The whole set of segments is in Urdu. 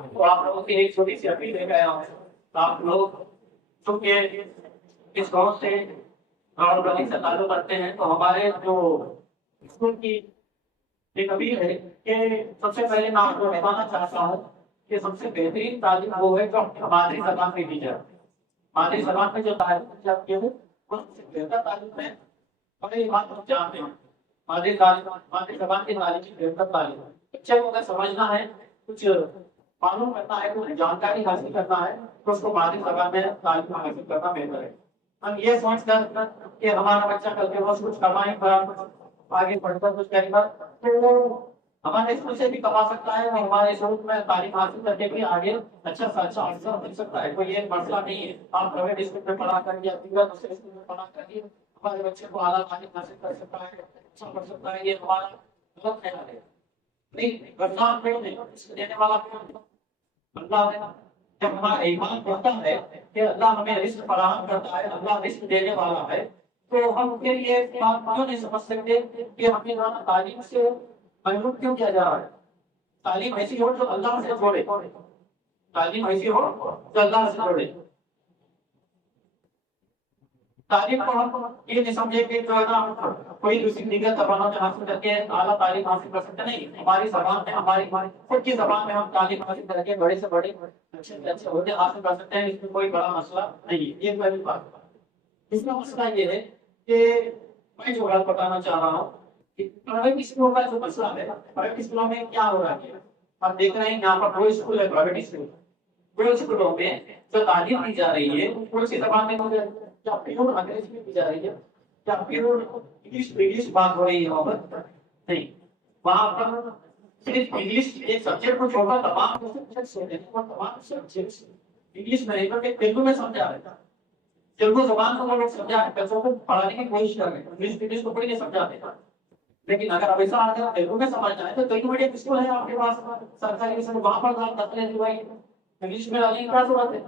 تو آپ لوگوں کی ایک چھوٹی سی اپیل لے گیا ہوں، آپ لوگ چونکہ اس گاؤں سے راؤ گلی سے تعلق رکھتے ہیں، تو ہمارے جو اسکول کی ایک اپیل ہے کہ سب سے پہلے میں آپ کو بتانا چاہتا ہوں کہ سب سے بہترین تعلیم وہ ہے جو مادری زبان میں دی جائے. مادری زبان میں جو تعلیم آپ کے وہ سب سے بہتر تعلیم ہے، اور یہ بات ہم جانتے ہیں. مادری زبان کی تعلیم کی بہتر تعلیم ہے. بچے کو اگر سمجھنا ہے، کچھ معلوم کرنا ہے، کچھ جانکاری حاصل کرنا ہے، تو اس کو مادری زبان میں تعلیم حاصل کرنا بہتر ہے. ہم یہ سوچ کر کہ ہمارا بچہ کل کے روز کچھ کمائے گا، آگے بڑھ کر کچھ کرے گا، تو وہ ہمارے اسکول سے بھی کما سکتا ہے، اور ہمارے اسکول میں تعلیم حاصل کر کے بھی آگے اچھا سے اچھا افسر بن سکتا ہے. کوئی یہ مسئلہ نہیں ہے. آپ پرائیویٹ اسکول میں پڑھا کر یا دیگر دوسرے اسکول میں پڑھا کر کے ہمارے بچے کو اعلیٰ تعلیم حاصل کر سکتا ہے، اچھا پڑھ سکتا ہے. یہ ہمارا غلط خیال ہے. نہیں، بدنام کیوں نہیں، اس دینے والا کون ہے؟ اللہ ہے. جب ہمارا ایمان بڑھتا ہے کہ اللہ ہمیں رزق فراہم کرتا ہے، اللہ رزق دینے والا ہے، تو ہم پھر یہ بات کیوں نہیں سمجھ سکتے کہ ہمیں تعلیم سے محروم کیوں کیا جا رہا ہے. تعلیم ایسی ہو جو اللہ سے جوڑے، تعلیم ایسی ہو جو اللہ سے جوڑے. تعلیم کو ہم یہ نہیں سمجھے کہ جو ہے نا کوئی دوسری دیگر زبانوں میں حاصل کر کے اعلیٰ تعلیم حاصل کر سکتے. نہیں، ہماری زبان میں، ہماری خود کی زبان میں ہم تعلیم حاصل کر کے بڑے سے بڑے اچھے سے اچھے عہدے حاصل کر سکتے ہیں. اس میں کوئی بڑا مسئلہ نہیں ہے. یہ پہلی بات. اس کا مسئلہ یہ ہے کہ میں جو بات بتانا چاہ رہا ہوں کہ پرائیویٹ اسکولوں کا جو مسئلہ ہے، پرائیویٹ اسکولوں میں کیا ہو رہا ہے. آپ دیکھ رہے ہیں یہاں پر دو اسکول ہے، پرائیویٹ اسکول. دو اسکولوں میں جو تعلیم دی جا رہی ہے کون سی زبان میں ہو رہی ہے؟ کیا پیور انگریزی میں دی جا رہی ہے؟ کیا پیور انگلش بات ہو رہی ہے وہاں پر؟ نہیں، وہاں پر صرف انگلش ایک سبجیکٹ کو چھوڑ کر تمام سبجیکٹس ہوتے ہیں، اور تمام سبجیکٹس انگلش میں نہیں بلکہ تیلگو میں سمجھا رہتا ہے. تیلگو زبان کو وہ لوگ سمجھا ہے، بچوں کو پڑھانے کی کوشش کر رہے ہیں. انگلش کو پڑھ کے سمجھا دیتا. لیکن اگر اب ایسا آتا ہے تیلگو میں سمجھنا ہے تو تیلگو میڈیم اسکول ہے آپ کے پاس سرکاری اسکول، وہاں پر داخلے دلوائیے. انگلش میں ڈالنے کی کیا ضرورت ہے؟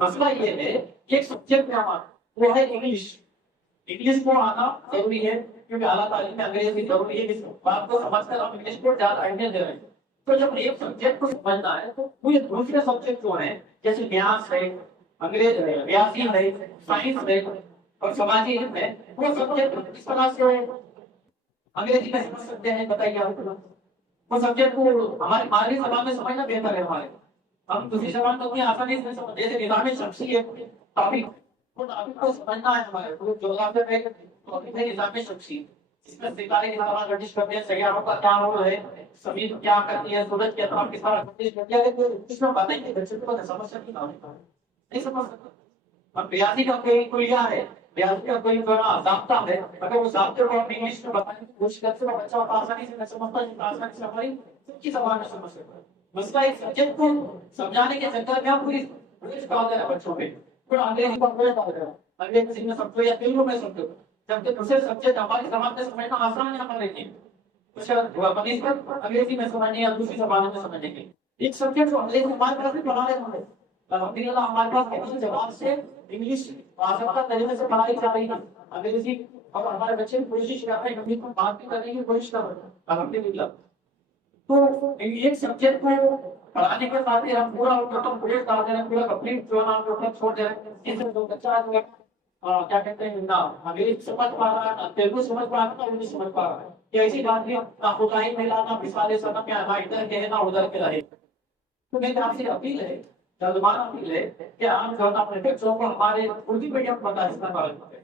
مسئلہ یہ ہے کہ ایک سبجیکٹ ہے ہمارا، وہ ہے انگلش. انگلش کو آنا ضروری ہے کیونکہ اعلیٰ تعلیم میں انگریزی ضروری ہے. اس بات کو سمجھ کر ہم انگلش کو زیادہ اہمیت دے رہے ہیں. تو جب ایک سبجیکٹ کو سمجھنا ہے تو وہ دوسرے سبجیکٹ جو ہیں جیسے میتھس ہے، انگریز ہے، ریاضی ہے، سائنس ہے اور سماجی علم ہے، وہ سبجیکٹ کس طرح سے انگریزی میں سمجھ سکتے ہیں؟ بتائیے آپ. وہ سبجیکٹ کو ہماری مادری زبان میں سمجھنا بہتر ہے. ہمارے ہم دوسری زبان کو اتنی آسانی سے سمجھ، جیسے نظام شمسی ہے ٹاپک کو سمجھنا ہے. ہمارے جغرافیہ میں ٹاپک ہے نظام شمسی، اس میں ستارے کی طرح گردش کرتے ہیں، سیاروں کا کیا رول ہے، زمین کیا کرتی ہے، سورج کے اطراف کس طرح گردش کرتی ہے. اس میں پتہ ہی نہیں بچے کو سمجھ سکتی نہیں سمجھ سکتا. اب ریاضی کا کوئی کلیہ ہے، ریاضی کا کوئی ضابطہ ہے، اگر وہ ضابطے کو ہم انگلش میں بتانے کی کوشش کرتے ہیں بچہ آسانی سے سمجھتا ہے، آسانی سے ہماری خود کی زبان میں سمجھ سکتا ہے. مسئلہ ایک سبجیکٹ کو سمجھانے کے چکر میں ہم پوری انگلش ڈال دے رہے ہیں بچوں پہ، پھر انگریزی کو ڈال دے رہے ہیں، انگریزی میں سمجھو یا تیلگو میں سمجھو، جبکہ دوسرے سبجیکٹ ہماری زبان میں سمجھنا آسان ہے ہمارے لیے. انگریزی میں سمجھنے یا دوسری زبانوں میں سمجھنے کے ایک سبجیکٹ کو انگریزی ہمارے پاس بھی پڑھا رہے ہوں. الحمدللہ ہمارے پاس کتنے جواب سے انگلش باضابطہ طریقے سے پڑھائی جا رہی ہے انگریزی، اور ہمارے بچے کوشش کر رہے ہیں انگلش کو بات بھی کرنے کی کوشش کر رہے ہیں الحمدللہ. تو ایک سبجیکٹ کو پڑھانے کے ساتھ ہی ہم پورا کمپلیٹ کر دے رہے ہیں، پورا کمپلیٹ جو ہے نا چھوڑ دے رہے ہیں. اس میں جو بچہ جو ہے کیا کہتے ہیں نا انگریزی سمجھ پا رہا ہے، نہ تیلگو سمجھ پا رہا ہے، نہ اردو سمجھ پا رہا ہے. یہ ایسی بات نہیں، نہ خدائی ملا، نہ مثال صنم یا نہ ادھر کے ہے نہ ادھر کے رہے. تو میری آپ سے اپیل ہے، جذبانہ اپیل ہے کہ آپ جو ہے اپنے بچوں کو ہمارے اردو میڈیم پر داخل کریں.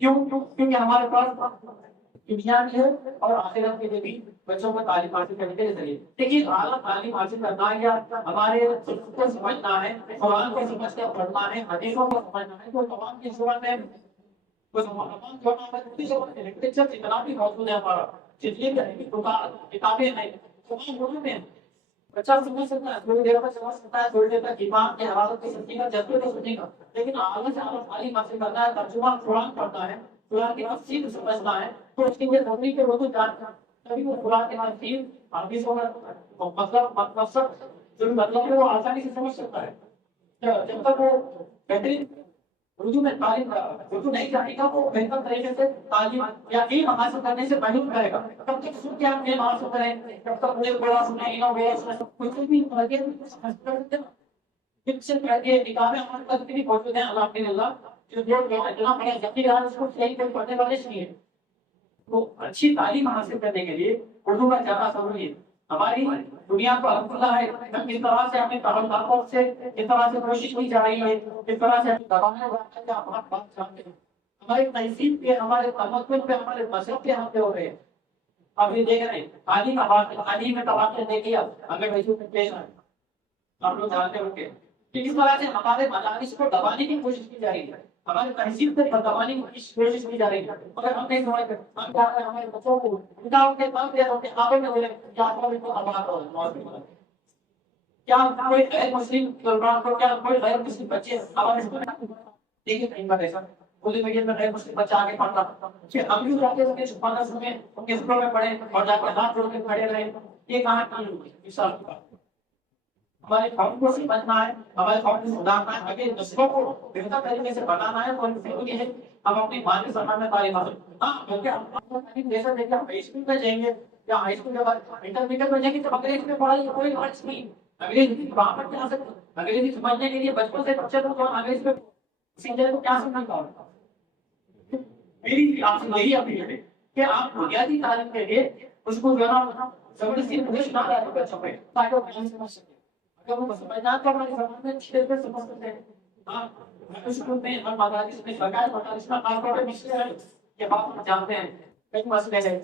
کیوں؟ کیونکہ ہمارے پاس دنیا بھی ہے اور آخرت کے لیے بھی بچوں کو تعلیم حاصل کرنے کے ذریعے. لیکن اعلیٰ تعلیم حاصل کرنا ہے یا ہمارے کو سمجھنا ہے، قرآن کو سمجھ کر پڑھنا ہے، حدیثوں کو سمجھنا ہے، تو تمام کی زبان میں لٹریچر جتنا بھی موجود ہے ہمارا، جتنی بھی کتابیں ہیں تمام اردو میں. بچہ سمجھ سکتا ہے، تھوڑی دیر میں سمجھ سکتا ہے، تھوڑی دیر تک ایمان کی حرارت کو سمجھے گا، جذبے کو سمجھے گا. لیکن اعلیٰ سے اعلیٰ تعلیم حاصل کرنا ہے، ترجمہ قرآن پڑھنا ہے، قرآن کی تفسیر سمجھنا ہے، تو اس کے لیے ضروری کہ اردو جاننا ہے. تبھی وہ قرآن کی تفسیر حدیثوں کا مطلب جو مطلب ہے وہ آسانی سے سمجھ سکتا ہے. جب تک وہ بہترین اردو میں تعلیم اردو نہیں جانے گا وہ بہتر طریقے سے تعلیم یا علم حاصل کرنے سے محروم رہے گا. تب تک سن کے آپ علم حاصل کریں, جب تک مجھے بڑا سنیں انہوں بڑا سنیں کوئی بھی سے کر کے نکاح میں ہمارے پاس بھی موجود ہیں الحمدللہ جو اتنا بڑا ذکی رہا اس کو صحیح کوئی پڑھنے والے نہیں ہے. تو اچھی تعلیم حاصل کرنے کے لیے اردو کا زیادہ ضروری ہے. ہماری دنیا کو الحمدللہ ہے اس طرح سے ہمیں تعلقات سے اس طرح سے کوشش کی جا رہی ہے, اس طرح سے ہماری تہذیب پہ, ہمارے تمدن پہ, ہمارے مذہب پہ حملے ہو رہے ہیں. آپ یہ دیکھ رہے ہیں تعلیم میں تبادلہ دیکھیے اگر ویسے پیش آئے آپ لوگ جانتے ہوں گے کہ اس طرح سے ہمارے مدارس کو دبانے کی کوشش کی جا رہی ہے, ہمارے تہذیب کو دبانے کی کوشش کی جا رہی ہے. مگر ہم نہیں سمجھتے, ہم کیا کریں ہمارے بچوں کو اٹھاؤ کے بعد دے کے آگے میں بولے کیا آپ کو آباد ہو کیا کوئی غیر مسلم طلباء کو کیا کوئی غیر مسلم بچے ہمارے اسکول میں دیکھیے کہیں پر ایسا اردو میڈیم میں غیر مسلم بچہ آگے پڑھتا پھر ہم بھی جاتے ہیں کہ 15 میں ان کے اسکول میں پڑھے اور جا کے ہاتھ جوڑ کے کھڑے رہے. یہ کہاں کی مثال کی بات. ہمارے قوم کو سمجھنا ہے, ہمارے قوم کو سدھارنا ہے, اگر نسلوں کو بہتر طریقے سے بنانا ہے تو ضروری ہے ہم اپنی مادری زبان میں تعلیم حاصل کریں. ہاں کیونکہ ہم جیسا دیکھیں ہم ہائی اسکول میں جائیں گے یا ہائی اسکول کے بعد انٹرمیڈیٹ میں جائیں گے تو انگریزی میں پڑھائی کوئی حرج نہیں. انگریزی وہاں پر کیا سکتے, انگریزی سمجھنے کے لیے بچپن سے بچے کو انگریزی میں سیکھنے کو کیا سمجھنا چاہتا. میری آپ سے یہی اپیل ہے کہ آپ بنیادی تعلیم کے لیے اس کو جو ہے نا زبردستی انگلش نہ ڈالیں بچوں میں تاکہ وہ بیان سمجھ سکے. اگر وہ سمجھنا تو ہماری زبان میں چھیڑ کر سمجھ سکتے ہیں. ہاں اسکول میں ہر مدارس میں بغیر مدارس میں خاص طور پہ مسئلے ہیں یہ بات ہم جانتے ہیں. کئی مسئلے ہیں,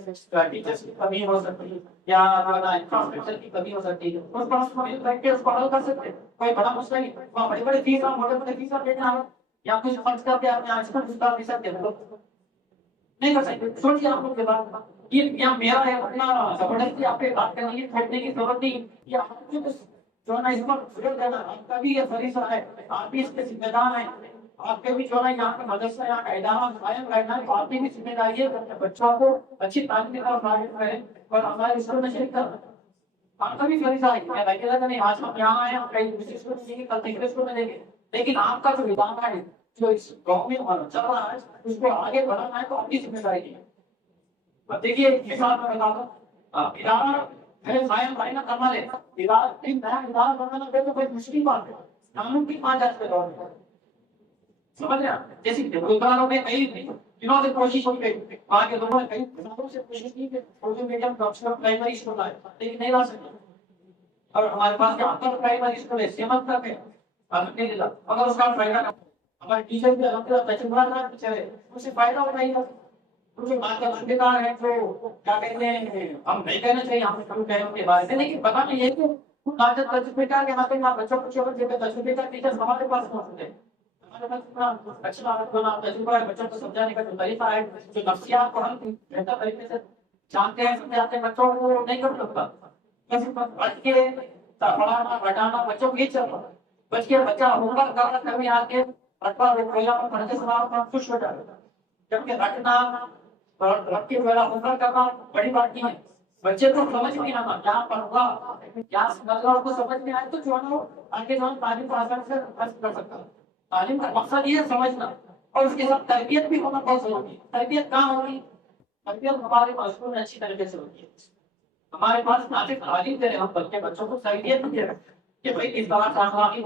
ٹیچرس کی کمی ہو سکتی ہے یا انفراسٹرکچر کی کمی ہو سکتی ہے, اس پر ہم مل کر کے اس کو حل کر سکتے ہیں. کوئی بڑا مسئلہ نہیں, وہاں بڑے بڑے فیس اور بڑے بڑے فیس دینا ہے یا کچھ خرچ کر کے اپنے آج کل دے سکتے ہیں نہیں کر سکتے. سوچیے آپ لوگ کے بعد یہ میرا ہے اپنا زبردستی آپ پہ بات کرنے کی چھوڑنے کی ضرورت نہیں. یا جو ہے نا اس پر فکر کرنا آپ کا بھی یہ فریضہ ہے, آپ بھی اس کے ذمہ دار ہیں. آپ کے بھی جو ہے یہاں کا مدرسہ یہاں کا ادارہ قائم کرنا ہے تو آپ کی بھی ذمہ داری ہے کہ بچوں کو اچھی تعلیم کی طرف راغب کریں اور ہمارے اسکول میں شریک کریں. آپ کا بھی فریضہ ہے. میں کہتا نہیں آج ہم یہاں آئے, ہم کہیں دوسرے اسکول میں دیں گے, کل تیسرے اسکول میں دیں گے, لیکن آپ کا جو ادارہ ہے جو اس گاؤں میں چل رہا ہے اس کو آگے بڑھانا ہے تو آپ کی ذمہ داری ہے. اب دیکھیے مثال میں بتا دوں, ادارہ قائم کرنا لے ادارہ بنانا تو کوئی مشکل بات ہے, قانون کی 5 پہ دور ہے. سمجھ رہے ہیں جیسے گلبرگہ میں کئی دنوں سے کوشش کی گئی, وہاں کے لوگوں نے کئی سالوں سے کوشش کی کہ اردو میڈیم پرائمری اسکول آئے لیکن نہیں لا سکے. اور ہمارے پاس جو اپر پرائمری اسکول ہے سیمنٹ تک ہے الحمدللہ, اگر اس کا فائدہ ہمارے ٹیچر بھی الحمدللہ تجربہ رہا بیچارے اس سے فائدہ اٹھائیے. کچھ بات کا ذمہ ہے جو کیا کہتے ہیں ہم نہیں کہنا چاہیے ہم کیوں کہہ رہے ہیں ان کے بارے میں, لیکن پتا نہیں ہے کہ تاجت تجربے کا کہ یہاں پہ بچوں کو چھوڑ کے تجربے کا ٹیچر ہمارے پاس موجود ہے. اچھا تجربہ ہے, بچوں کو سمجھانے کا جو طریقہ ہے, جو نفسیات کو ہم بہتر طریقے سے جانتے ہیں سمجھاتے ہیں بچوں کو نہیں کر سکتا. بچ کے پڑھانا بٹانا بچوں کو یہ چل رہا ہے. بچ کے بچہ ہوم ورک کر رہا کبھی آ کے رٹا رویا پڑھتے سنا خوش ہو جاتا ہے, جبکہ رٹنا رٹ کے ہوم ورک کرنا بڑی بات نہیں ہے. بچے کو سمجھ نہیں آتا کیا پڑھا کیا سمجھ رہا, اس کو سمجھ میں آئے تو جو ہے آگے جو تعلیم کو آسان سے حاصل کر سکتا ہے. تعلیم کا مقصد یہ ہے سمجھنا, اور اس کے ساتھ تربیت بھی ہونا بہت ضروری ہے. تربیت کہاں ہوگی, تربیت ہمارے اسکول میں اچھی طریقے سے ہوتی ہے. ہمارے پاس نہ صرف تعلیم دے رہے ہم بلکہ بچوں کو تربیت بھی دے رہے کہ بھائی اس بار اخلاقی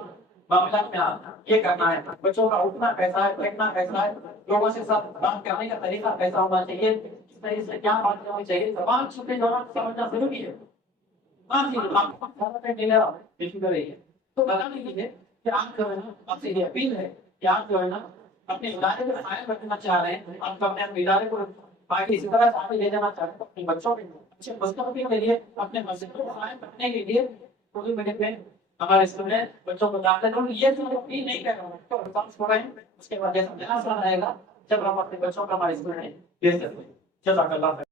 معاملات میں یہ کرنا ہے, بچوں کا اٹھنا کیسا ہے, بیٹھنا کیسا ہے, لوگوں سے ساتھ بات کرنے کا طریقہ کیسا ہونا چاہیے, اس طریقے سے کیا بات کرنی چاہیے, زبان چھپے جو سمجھنا ضروری ہے. تو بتانے کے لیے کہ آپ جو ہے نا آپ سے یہ اپیل ہے کہ آپ جو ہے نا اپنے ادارے کو قائم رکھنا چاہ رہے ہیں, آپ اپنے ادارے کو باقی اسی طرح سے آگے لے جانا چاہ رہے ہیں اپنے بچوں کے اچھے مستقبل کے لیے, اپنے مسجد کو قائم رکھنے کے لیے اردو میڈیم میں ہمارے اسکول میں بچوں کو داخلہ دوں. یہ جو اپیل نہیں کر رہا ہوں تو ریسپانس ہو رہے ہیں, اس کے بعد جیسا آسان رہے گا جب ہم اپنے بچوں کو ہمارے اسکول میں بھیج سکتے ہیں. جزاک اللہ.